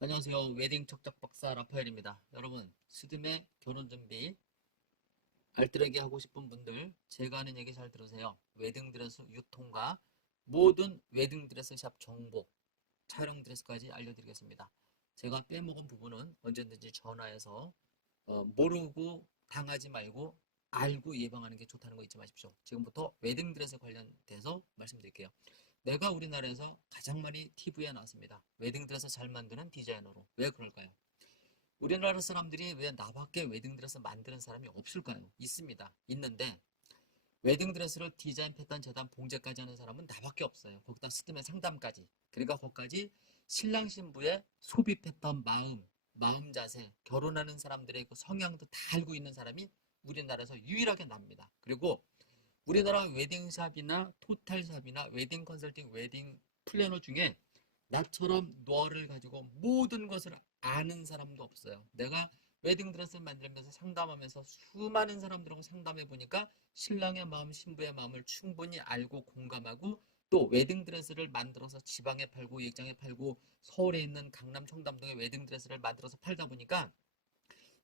안녕하세요. 웨딩 척척 박사 라파엘입니다. 여러분, 스드메 결혼 준비 알뜰하게 하고 싶은 분들, 제가 하는 얘기 잘 들으세요. 웨딩 드레스 유통과 모든 웨딩 드레스 샵 정보, 촬영 드레스까지 알려드리겠습니다. 제가 빼먹은 부분은 언제든지 전화해서 모르고 당하지 말고 알고 예방하는 게 좋다는 거 잊지 마십시오. 지금부터 웨딩 드레스 관련돼서 말씀드릴게요. 내가 우리나라에서 가장 많이 TV에 나왔습니다. 웨딩드레스 잘 만드는 디자이너로. 왜 그럴까요? 우리나라 사람들이 왜 나밖에 웨딩드레스 만드는 사람이 없을까요? 있습니다. 있는데 웨딩드레스를 디자인, 패턴, 재단, 봉제까지 하는 사람은 나밖에 없어요. 거기다 스드메 상담까지. 그러니까 거기까지 신랑 신부의 소비 패턴, 마음 자세, 결혼하는 사람들의 그 성향도 다 알고 있는 사람이 우리나라에서 유일하게 납니다. 그리고 우리나라 웨딩샵이나 토탈샵이나 웨딩 컨설팅, 웨딩 플래너 중에 나처럼 너를 가지고 모든 것을 아는 사람도 없어요. 내가 웨딩 드레스 만들면서 상담하면서 수많은 사람들하고 상담해 보니까 신랑의 마음, 신부의 마음을 충분히 알고 공감하고 또 웨딩 드레스를 만들어서 지방에 팔고 예장에 팔고 서울에 있는 강남 청담동에 웨딩 드레스를 만들어서 팔다 보니까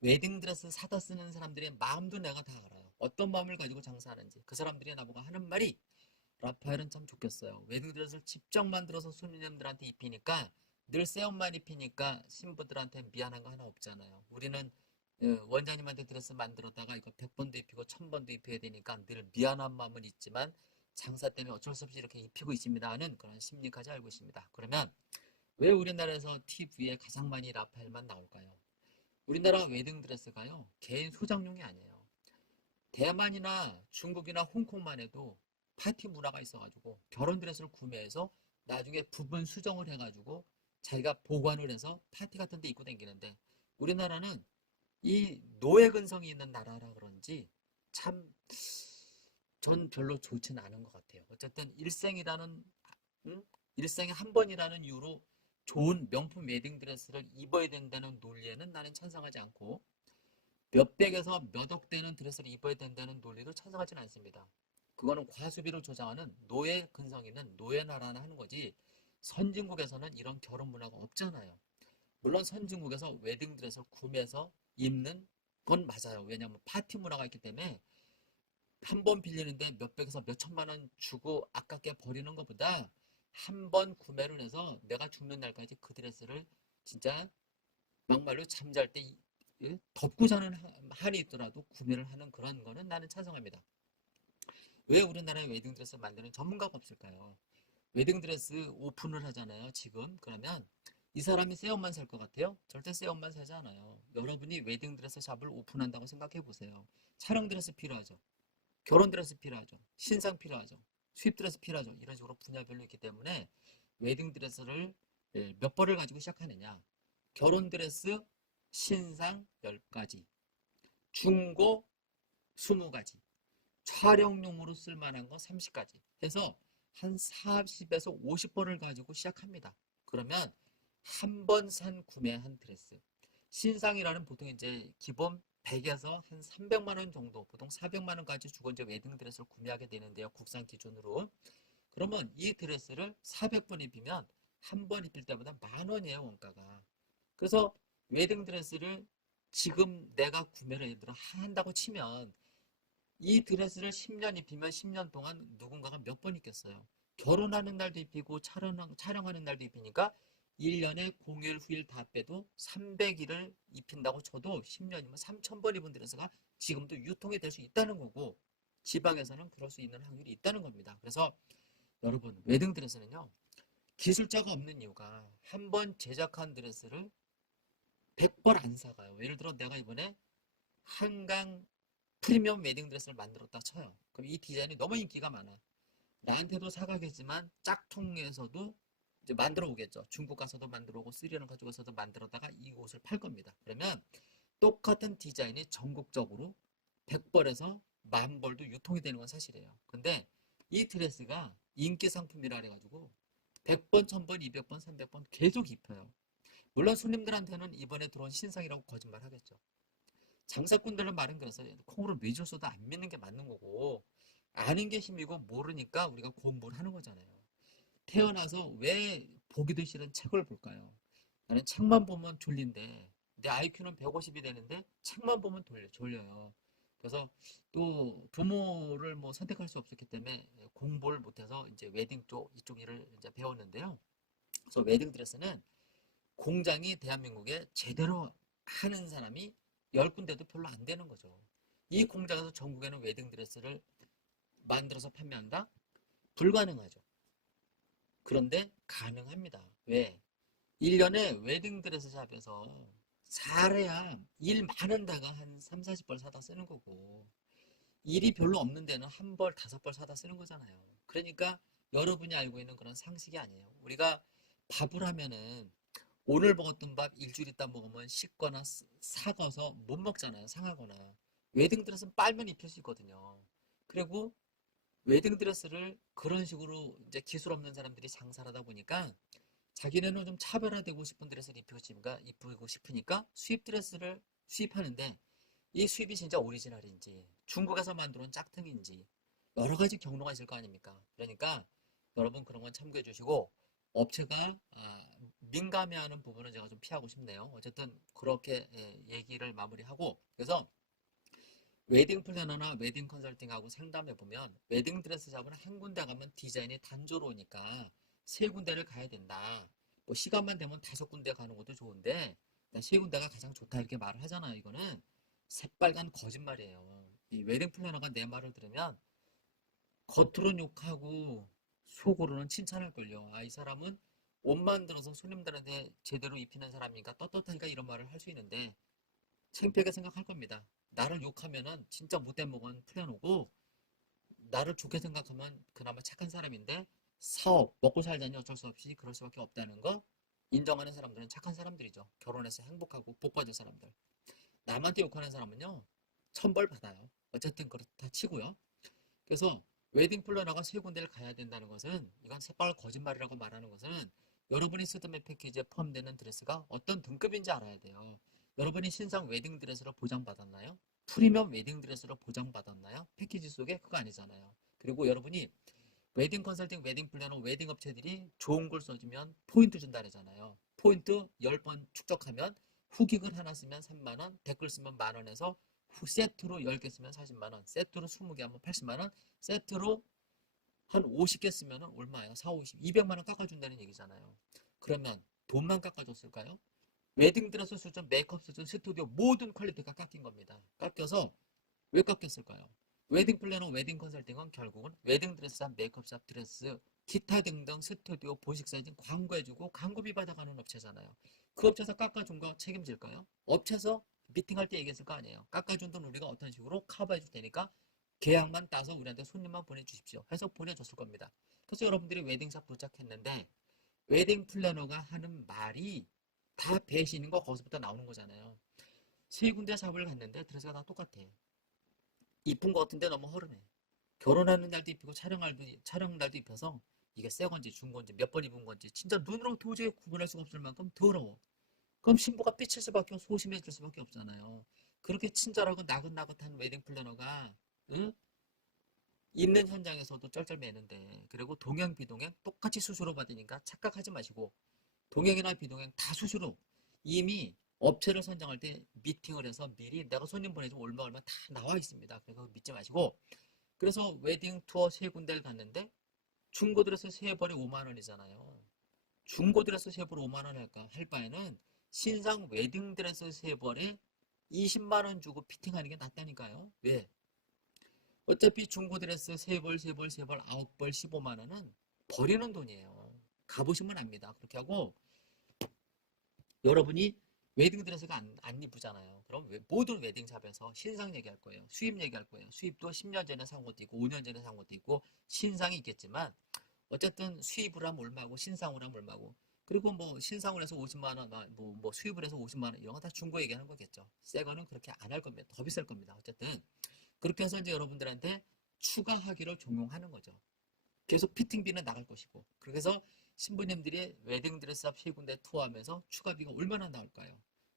웨딩드레스 사다 쓰는 사람들의 마음도 내가 다 알아요. 어떤 마음을 가지고 장사하는지. 그 사람들이 나보고 하는 말이 라파엘은 참 좋겠어요. 웨딩드레스를 직접 만들어서 손님들한테 입히니까 늘 새 옷만 입히니까 신부들한테 미안한 거 하나 없잖아요. 우리는 원장님한테 드레스 만들었다가 이거 100번도 입히고 1000번도 입혀야 되니까 늘 미안한 마음은 있지만 장사 때문에 어쩔 수 없이 이렇게 입히고 있습니다 하는 그런 심리까지 알고 있습니다. 그러면 왜 우리나라에서 TV에 가장 많이 라파엘만 나올까요? 우리나라 웨딩 드레스가요, 개인 소장용이 아니에요. 대만이나 중국이나 홍콩만 해도 파티 문화가 있어가지고 결혼 드레스를 구매해서 나중에 부분 수정을 해가지고 자기가 보관을 해서 파티 같은 데 입고 다니는데 우리나라는 이 노예 근성이 있는 나라라 그런지 참 전 별로 좋지는 않은 것 같아요. 어쨌든 음? 일생에 한 번이라는 이유로 좋은 명품 웨딩 드레스를 입어야 된다는 논리에는 나는 찬성하지 않고 몇백에서 몇억 되는 드레스를 입어야 된다는 논리도 찬성하지는 않습니다. 그거는 과수비를 조장하는 노예 근성 있는 노예 나라나 하는 거지 선진국에서는 이런 결혼 문화가 없잖아요. 물론 선진국에서 웨딩 드레스를 구매해서 입는 건 맞아요. 왜냐하면 파티 문화가 있기 때문에 한 번 빌리는데 몇백에서 몇천만 원 주고 아깝게 버리는 것보다 한 번 구매를 해서 내가 죽는 날까지 그 드레스를 진짜 막말로 잠잘 때 덮고 자는 한이 있더라도 구매를 하는 그런 거는 나는 찬성합니다. 왜 우리나라에 웨딩드레스 만드는 전문가가 없을까요? 웨딩드레스 오픈을 하잖아요, 지금. 그러면 이 사람이 새 옷만 살 것 같아요? 절대 새 옷만 사지 않아요. 여러분이 웨딩드레스 샵을 오픈한다고 생각해 보세요. 촬영 드레스 필요하죠. 결혼 드레스 필요하죠. 신상 필요하죠. 수입 드레스 필요하죠. 이런 식으로 분야별로 있기 때문에 웨딩 드레스를 몇 벌을 가지고 시작하느냐. 결혼 드레스 신상 10가지, 중고 20가지, 촬영용으로 쓸만한 거 30가지 해서 한 40에서 50벌을 가지고 시작합니다. 그러면 한 번 산 구매한 드레스. 신상이라는 보통 이제 기본 100에서 한 300만 원 정도, 보통 400만 원까지 주고 이제 웨딩 드레스를 구매하게 되는데요. 국산 기준으로. 그러면 이 드레스를 400번 입히면 한 번 입힐 때보다 10,000원이에요, 원가가. 그래서 웨딩 드레스를 지금 내가 구매를 예를 들어 한다고 치면 이 드레스를 10년 입히면 10년 동안 누군가가 몇 번 입겠어요. 결혼하는 날도 입히고 촬영하는 날도 입히니까 1년에 공휴일 후일 다 빼도 300일을 입힌다고 쳐도 10년이면 3,000번 입은 드레스가 지금도 유통이 될 수 있다는 거고 지방에서는 그럴 수 있는 확률이 있다는 겁니다. 그래서 여러분 웨딩 드레스는요. 기술자가 없는 이유가 한 번 제작한 드레스를 100벌 안 사가요. 예를 들어 내가 이번에 한강 프리미엄 웨딩 드레스를 만들었다 쳐요. 그럼 이 디자인이 너무 인기가 많아. 나한테도 사가겠지만 짝퉁에서도 이제 만들어 오겠죠. 중국 가서도 만들어 오고 시리얼 가지고서도 만들었다가 이 옷을 팔 겁니다. 그러면 똑같은 디자인이 전국적으로 100벌에서 10,000벌도 유통이 되는 건 사실이에요. 근데 이 드레스가 인기 상품이라 그래가지고 100번, 1000번, 200번, 300번 계속 입혀요. 물론 손님들한테는 이번에 들어온 신상이라고 거짓말 하겠죠. 장사꾼들은 말은 그래서 콩으로 믿어서도 안 믿는 게 맞는 거고 아는 게 힘이고 모르니까 우리가 공부를 하는 거잖아요. 태어나서 왜 보기도 싫은 책을 볼까요? 나는 책만 보면 졸린데 내 IQ는 150이 되는데 책만 보면 졸려요. 그래서 또 부모를 뭐 선택할 수 없었기 때문에 공부를 못해서 이제 웨딩 쪽 이쪽 일을 이제 배웠는데요. 그래서 웨딩 드레스는 공장이 대한민국에 제대로 하는 사람이 10군데도 별로 안 되는 거죠. 이 공장에서 전국에는 웨딩 드레스를 만들어서 판매한다? 불가능하죠. 그런데 가능합니다. 왜? 1년에 웨딩드레스 샵에서 잘해야 일 많은 데가 한 3, 40벌 사다 쓰는 거고 일이 별로 없는 데는 한 벌, 5벌 사다 쓰는 거잖아요. 그러니까 여러분이 알고 있는 그런 상식이 아니에요. 우리가 밥을 하면은 오늘 먹었던 밥 일주일 있다 먹으면 식거나 삭아서 못 먹잖아요. 상하거나. 웨딩드레스는 빨면 입힐 수 있거든요. 그리고 웨딩드레스를 그런 식으로 이제 기술 없는 사람들이 장사를 하다 보니까 자기네는 좀 차별화되고 싶은 드레스를 입히고 싶으니까 수입 드레스를 수입하는데 이 수입이 진짜 오리지널인지 중국에서 만들어온 짝퉁인지 여러 가지 경로가 있을 거 아닙니까? 그러니까 여러분 그런 건 참고해 주시고 업체가 민감해하는 부분은 제가 좀 피하고 싶네요. 어쨌든 그렇게 얘기를 마무리하고 그래서 웨딩 플래너나 웨딩 컨설팅하고 상담해 보면 웨딩 드레스 샵은 한 군데 가면 디자인이 단조로우니까 세 군데를 가야 된다. 뭐 시간만 되면 5군데 가는 것도 좋은데 세 군데가 가장 좋다 이렇게 말을 하잖아요. 이거는 새빨간 거짓말이에요. 이 웨딩 플래너가 내 말을 들으면 겉으로는 욕하고 속으로는 칭찬할걸요. 이 사람은 옷 만들어서 손님들한테 제대로 입히는 사람이니까 떳떳하니까 이런 말을 할 수 있는데 창피하게 생각할 겁니다. 나를 욕하면은 진짜 못된 먹은 플래너고 나를 좋게 생각하면 그나마 착한 사람인데 사업, 먹고 살자니 어쩔 수 없이 그럴 수밖에 없다는 거 인정하는 사람들은 착한 사람들이죠. 결혼해서 행복하고 복 받을 사람들. 남한테 욕하는 사람은요. 천벌 받아요. 어쨌든 그렇다 치고요. 그래서 웨딩 플래너가 세 군데를 가야 된다는 것은 이건 새빨간 거짓말이라고 말하는 것은 여러분이 스드메 패키지에 포함되는 드레스가 어떤 등급인지 알아야 돼요. 여러분이 신상 웨딩 드레스로 보장받았나요? 프리미엄 웨딩 드레스로 보장받았나요? 패키지 속에 그거 아니잖아요. 그리고 여러분이 웨딩 컨설팅, 웨딩 플래너, 웨딩 업체들이 좋은 걸 써주면 포인트 준다 그러잖아요. 포인트 10번 축적하면 후기글 하나 쓰면 3만원, 댓글 쓰면 만원에서 세트로 10개 쓰면 40만원, 세트로 20개 하면 80만원, 세트로 한 50개 쓰면 얼마예요? 4, 50, 200만원 깎아준다는 얘기잖아요. 그러면 돈만 깎아줬을까요? 웨딩 드레스 수준, 메이크업 수준, 스튜디오 모든 퀄리티가 깎인 겁니다. 깎여서 왜 깎였을까요? 웨딩 플래너, 웨딩 컨설팅은 결국은 웨딩 드레스샵, 메이크업샵, 드레스, 기타 등등 스튜디오, 본식 사진 광고해주고 광고비 받아가는 업체잖아요. 그 업체에서 깎아준 거 책임질까요? 업체에서 미팅할 때 얘기했을 거 아니에요. 깎아준 돈 우리가 어떤 식으로 커버해줄 테니까 계약만 따서 우리한테 손님만 보내주십시오. 해서 보내줬을 겁니다. 그래서 여러분들이 웨딩샵 도착했는데 웨딩 플래너가 하는 말이 다 배신인 거 거기서부터 나오는 거잖아요. 세 군데 샵을 갔는데 드레스가 다 똑같아. 이쁜 거 같은데 너무 허름해. 결혼하는 날도 입히고 촬영 날도 입혀서 이게 새 건지 준 건지 몇 번 입은 건지 진짜 눈으로 도저히 구분할 수가 없을 만큼 더러워. 그럼 신부가 삐칠 수밖에 소심해질 수밖에 없잖아요. 그렇게 친절하고 나긋나긋한 웨딩 플래너가 응? 있는 현장에서도 쩔쩔매는데 그리고 동행 비동행 똑같이 수수료 받으니까 착각하지 마시고 동행이나 비동행 다 수수료 이미 업체를 선정할 때 미팅을 해서 미리 내가 손님 보내주면 얼마 다 나와 있습니다. 그래서 믿지 마시고 그래서 웨딩 투어 세 군데를 갔는데 중고 드레스 세 벌이 5만 원이잖아요. 중고 드레스 세 벌 5만 원 할 바에는 신상 웨딩 드레스 세 벌에 20만 원 주고 피팅하는 게 낫다니까요. 왜? 어차피 중고 드레스 세 벌, 세 벌, 세 벌, 9벌, 15만 원은 버리는 돈이에요. 가보시면 압니다. 그렇게 하고 여러분이 웨딩 드레스가 안 이쁘잖아요. 그럼 모든 웨딩샵에서 신상 얘기할 거예요. 수입 얘기할 거예요. 수입도 10년 전에 산 것도 있고 5년 전에 산 것도 있고 신상이 있겠지만 어쨌든 수입을 하면 얼마고 신상으로 하면 얼마고 그리고 뭐 신상을 해서 50만 원, 뭐 수입을 해서 50만 원 이런 거 다 중고 얘기하는 거겠죠. 새 거는 그렇게 안 할 겁니다. 더 비쌀 겁니다. 어쨌든 그렇게 해서 이제 여러분들한테 추가하기를 종용하는 거죠. 계속 피팅비는 나갈 것이고 그래서 신부님들이 웨딩드레스 앞 세 군데 투어하면서 추가비가 얼마나 나올까요?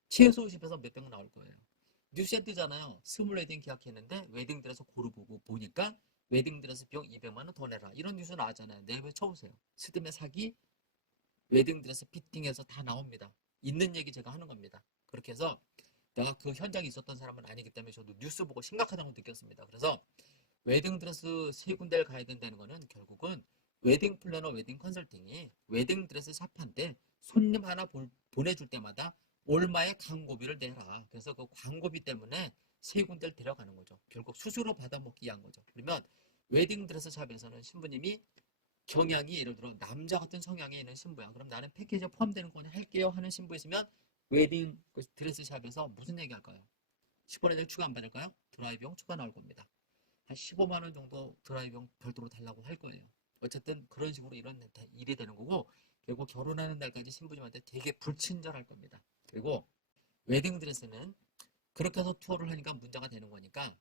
최소 50에서 몇백 나올 거예요. 뉴스에 뜨잖아요. 스물 웨딩 계약했는데 웨딩드레스 고르보고 보니까 웨딩드레스 비용 200만 원 더 내라 이런 뉴스 나왔잖아요. 내일 쳐보세요. 스드메 사기 웨딩드레스 피팅해서 다 나옵니다. 있는 얘기 제가 하는 겁니다. 그렇게 해서 내가 그 현장에 있었던 사람은 아니기 때문에 저도 뉴스 보고 심각하다고 느꼈습니다. 그래서 웨딩드레스 세 군데를 가야 된다는 거는 결국은 웨딩 플래너, 웨딩 컨설팅이 웨딩드레스 샵한테 손님 하나 보내줄 때마다 얼마의 광고비를 내라. 그래서 그 광고비 때문에 세 군데를 데려가는 거죠. 결국 수수료 받아먹기 위한 거죠. 그러면 웨딩드레스 샵에서는 신부님이 경향이 예를 들어 남자 같은 성향이 있는 신부야. 그럼 나는 패키지에 포함되는 거는 할게요 하는 신부 있으면 웨딩 드레스 샵에서 무슨 얘기 할까요? 10원에 대해 추가 안 받을까요? 드라이브 비용 추가 나올 겁니다. 한 15만 원 정도 드라이브 비용 별도로 달라고 할 거예요. 어쨌든 그런 식으로 이런 일이 되는 거고 결국 결혼하는 날까지 신부님한테 되게 불친절할 겁니다. 그리고 웨딩 드레스는 그렇게 해서 투어를 하니까 문제가 되는 거니까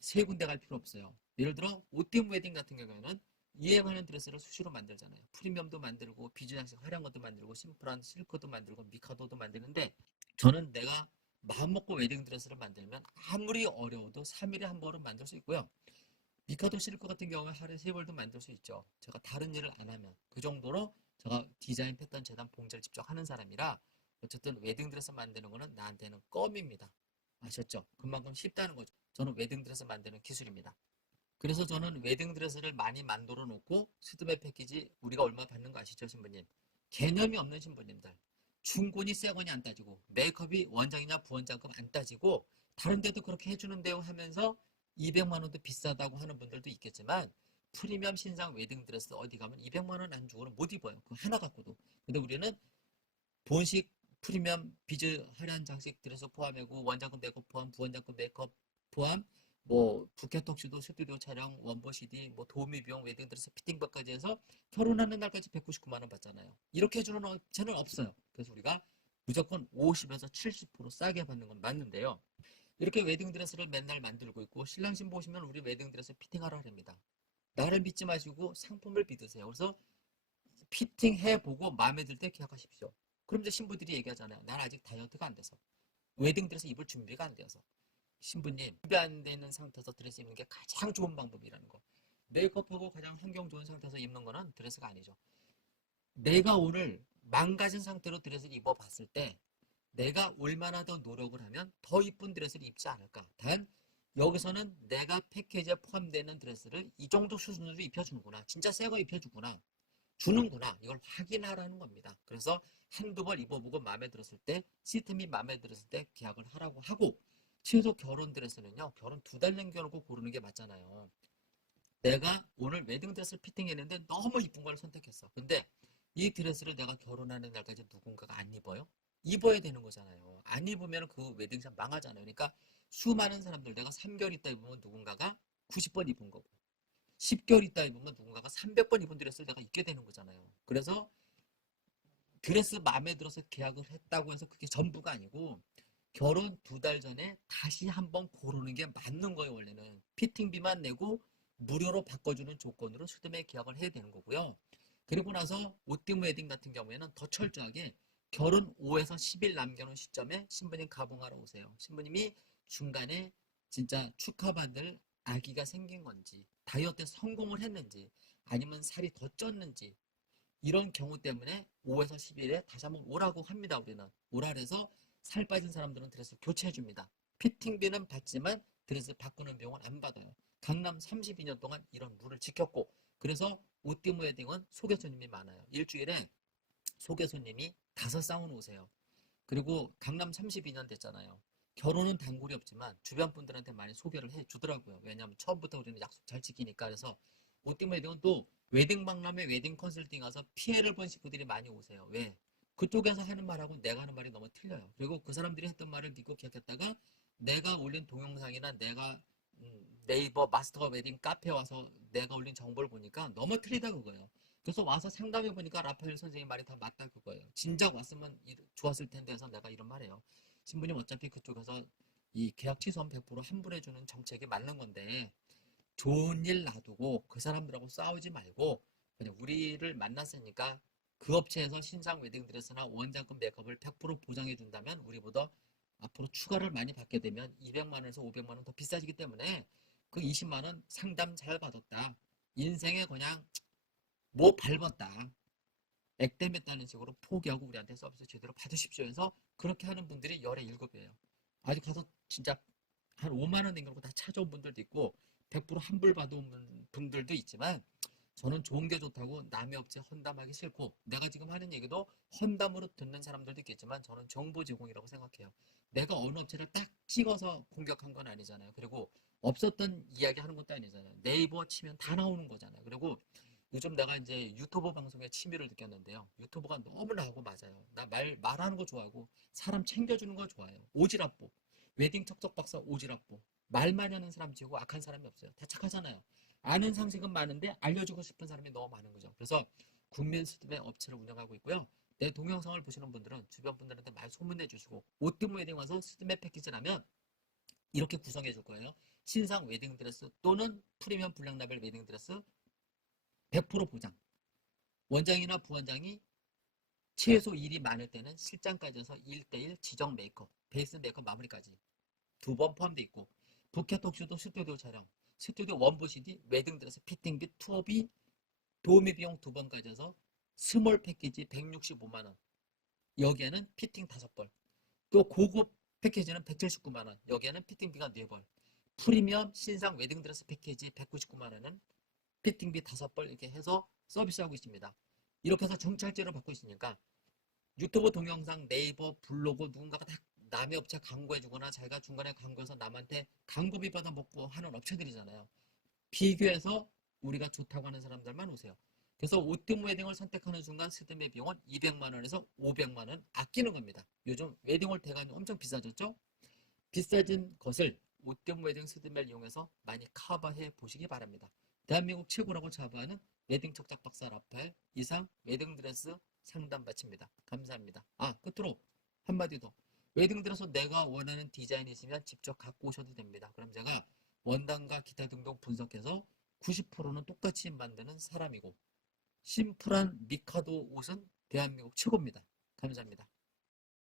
세 군데 갈 필요 없어요. 예를 들어 오팀 웨딩 같은 경우에는 유행하는 드레스를 수시로 만들잖아요. 프리미엄도 만들고 비즈 장식 화려한 것도 만들고 심플한 실크도 만들고 미카도도 만드는데 저는 내가 마음먹고 웨딩 드레스를 만들면 아무리 어려워도 3일에 한 번은 만들 수 있고요. 미카도 실크 같은 경우에 하루에 3벌도 만들 수 있죠. 제가 다른 일을 안 하면 그 정도로 제가 디자인 패턴 재단 봉제를 직접 하는 사람이라 어쨌든 웨딩 드레스 만드는 거는 나한테는 껌입니다. 아셨죠? 그만큼 쉽다는 거죠. 저는 웨딩 드레스 만드는 기술입니다. 그래서 저는 웨딩드레스를 많이 만들어 놓고 스드메 패키지 우리가 얼마 받는 거 아시죠, 신부님? 개념이 없는 신부님들. 중고니 새거니 안 따지고 메이크업이 원장이냐 부원장급 안 따지고 다른 데도 그렇게 해주는데요 하면서 200만 원도 비싸다고 하는 분들도 있겠지만 프리미엄 신상 웨딩드레스 어디 가면 200만 원 안 주고는 못 입어요. 그 하나 갖고도. 근데 우리는 본식 프리미엄 비즈 화려한 장식 드레스 포함이고 원장급 메이크업 포함, 부원장급 메이크업 포함, 뭐 부켓 톡시도 스튜디오 촬영, 원본 CD, 뭐 도우미 비용, 웨딩드레스 피팅박까지 해서 결혼하는 날까지 199만 원 받잖아요. 이렇게 해주는 업체는 없어요. 그래서 우리가 무조건 50에서 70% 싸게 받는 건 맞는데요. 이렇게 웨딩드레스를 맨날 만들고 있고 신랑 신부 오시면 우리 웨딩드레스 피팅하러 합니다. 나를 믿지 마시고 상품을 믿으세요. 그래서 피팅해보고 마음에 들 때 계약하십시오. 그럼 이제 신부들이 얘기하잖아요. 난 아직 다이어트가 안 돼서 웨딩드레스 입을 준비가 안 되어서 신부님 준비 안 되는 상태에서 드레스 입는 게 가장 좋은 방법이라는 거. 메이크업하고 가장 환경 좋은 상태에서 입는 거는 드레스가 아니죠. 내가 오늘 망가진 상태로 드레스를 입어봤을 때 내가 얼마나 더 노력을 하면 더 이쁜 드레스를 입지 않을까. 단 여기서는 내가 패키지에 포함되는 드레스를 이 정도 수준으로 입혀주는구나. 진짜 새 거 입혀주구나. 주는구나. 이걸 확인하라는 겁니다. 그래서 한두 번 입어보고 마음에 들었을 때 시스템이 마음에 들었을 때 계약을 하라고 하고 최소 결혼 드레스는요. 결혼 2달 남겨놓고 고르는 게 맞잖아요. 내가 오늘 웨딩 드레스를 피팅했는데 너무 이쁜 걸 선택했어. 근데 이 드레스를 내가 결혼하는 날까지 누군가가 안 입어요? 입어야 되는 거잖아요. 안 입으면 그 웨딩샵 망하잖아요. 그러니까 수많은 사람들 내가 3개월 있다 입으면 누군가가 90번 입은 거고 10개월 있다 입으면 누군가가 300번 입은 드레스를 내가 입게 되는 거잖아요. 그래서 드레스 마음에 들어서 계약을 했다고 해서 그게 전부가 아니고 결혼 2달 전에 다시 한번 고르는 게 맞는 거예요. 원래는 피팅비만 내고 무료로 바꿔주는 조건으로 수드메 계약을 해야 되는 거고요. 그리고 나서 오띠무 웨딩 같은 경우에는 더 철저하게 결혼 5에서 10일 남겨놓은 시점에 신부님 가봉하러 오세요. 신부님이 중간에 진짜 축하받을 아기가 생긴 건지 다이어트에 성공을 했는지 아니면 살이 더 쪘는지 이런 경우 때문에 5에서 10일에 다시 한번 오라고 합니다. 우리는 오라 그래서 살 빠진 사람들은 드레스 교체해 줍니다. 피팅비는 받지만 드레스 바꾸는 비용은 안 받아요. 강남 32년 동안 이런 룰을 지켰고 그래서 오띠무 웨딩은 소개 손님이 많아요. 일주일에 소개 손님이 5쌍은 오세요. 그리고 강남 32년 됐잖아요. 결혼은 단골이 없지만 주변 분들한테 많이 소개를 해주더라고요. 왜냐하면 처음부터 우리는 약속 잘 지키니까. 그래서 오띠무 웨딩은 또 웨딩 박람회 웨딩 컨설팅 가서 피해를 본 식구들이 많이 오세요. 왜? 그쪽에서 하는 말하고 내가 하는 말이 너무 틀려요. 그리고 그 사람들이 했던 말을 믿고 기억했다가 내가 올린 동영상이나 내가 네이버 마스터 웨딩 카페 와서 내가 올린 정보를 보니까 너무 틀리다 그거예요. 그래서 와서 상담해 보니까 라파엘 선생님 말이 다 맞다 그거예요. 진작 왔으면 좋았을 텐데 해서 내가 이런 말이에요. 신부님 어차피 그쪽에서 이 계약 취소하면 100% 환불해주는 정책이 맞는 건데 좋은 일 놔두고 그 사람들하고 싸우지 말고 그냥 우리를 만났으니까 그 업체에서 신상 웨딩드레스나 원장급 메이크업을 100% 보장해 준다면 우리보다 앞으로 추가를 많이 받게 되면 200만 원에서 500만 원 더 비싸지기 때문에 그 20만 원 상담 잘 받았다. 인생에 그냥 뭐 밟았다. 액땜했다는 식으로 포기하고 우리한테 서비스 제대로 받으십시오 해서 그렇게 하는 분들이 열의 일곱이에요. 아직 가서 진짜 한 5만 원 내고 다 찾아온 분들도 있고 100% 환불 받아온 분들도 있지만 저는 좋은 게 좋다고 남의 업체 헌담하기 싫고 내가 지금 하는 얘기도 헌담으로 듣는 사람들도 있겠지만 저는 정보 제공이라고 생각해요. 내가 어느 업체를 딱 찍어서 공격한 건 아니잖아요. 그리고 없었던 이야기 하는 것도 아니잖아요. 네이버 치면 다 나오는 거잖아요. 그리고 요즘 내가 이제 유튜버 방송에 취미를 느꼈는데요. 유튜버가 너무 나오고 맞아요. 나 말하는 거 좋아하고 사람 챙겨주는 거 좋아해요. 오지랖보. 웨딩 척척 박사 오지랖보. 말만 하는 사람 치고 악한 사람이 없어요. 다 착하잖아요. 아는 상식은 많은데 알려주고 싶은 사람이 너무 많은 거죠. 그래서 국민 스드메 업체를 운영하고 있고요. 내 동영상을 보시는 분들은 주변 분들한테 많이 소문내 주시고 옷뜸 웨딩 와서 스드메 패키지라면 이렇게 구성해 줄 거예요. 신상 웨딩 드레스 또는 프리미엄 불량 라벨 웨딩 드레스 100% 보장. 원장이나 부원장이 최소 일이 많을 때는 실장까지 해서 1대1 지정 메이크업, 베이스 메이크업 마무리까지 2번 포함되어 있고 부케 톡쇼도 스튜디오 촬영, 스튜디오 원부 CD, 웨딩 드레스 피팅비, 투어비, 도우미 비용 2번까지 해서 스몰 패키지 165만원. 여기에는 피팅 5벌. 또 고급 패키지는 179만원. 여기에는 피팅비가 4벌. 프리미엄 신상 웨딩 드레스 패키지 199만원은 피팅비 5벌 이렇게 해서 서비스하고 있습니다. 이렇게 해서 정찰제로 받고 있으니까 유튜브 동영상, 네이버, 블로그 누군가가 다 남의 업체 광고해주거나 자기가 중간에 광고해서 남한테 광고비 받아먹고 하는 업체들이잖아요. 비교해서 우리가 좋다고 하는 사람들만 오세요. 그래서 오뜸 웨딩을 선택하는 순간 스드메 비용은 200만원에서 500만원 아끼는 겁니다. 요즘 웨딩홀 대관이 엄청 비싸졌죠? 비싸진 것을 오뜸 웨딩 스드메를 이용해서 많이 커버해 보시기 바랍니다. 대한민국 최고라고 자부하는 웨딩 척작 박사 라파엘 이상 웨딩 드레스 상담 마칩니다. 감사합니다. 끝으로 한마디 더. 웨딩 드레스 내가 원하는 디자인이 있으면 직접 갖고 오셔도 됩니다. 그럼 제가 원단과 기타 등등 분석해서 90%는 똑같이 만드는 사람이고 심플한 미카도 옷은 대한민국 최고입니다. 감사합니다.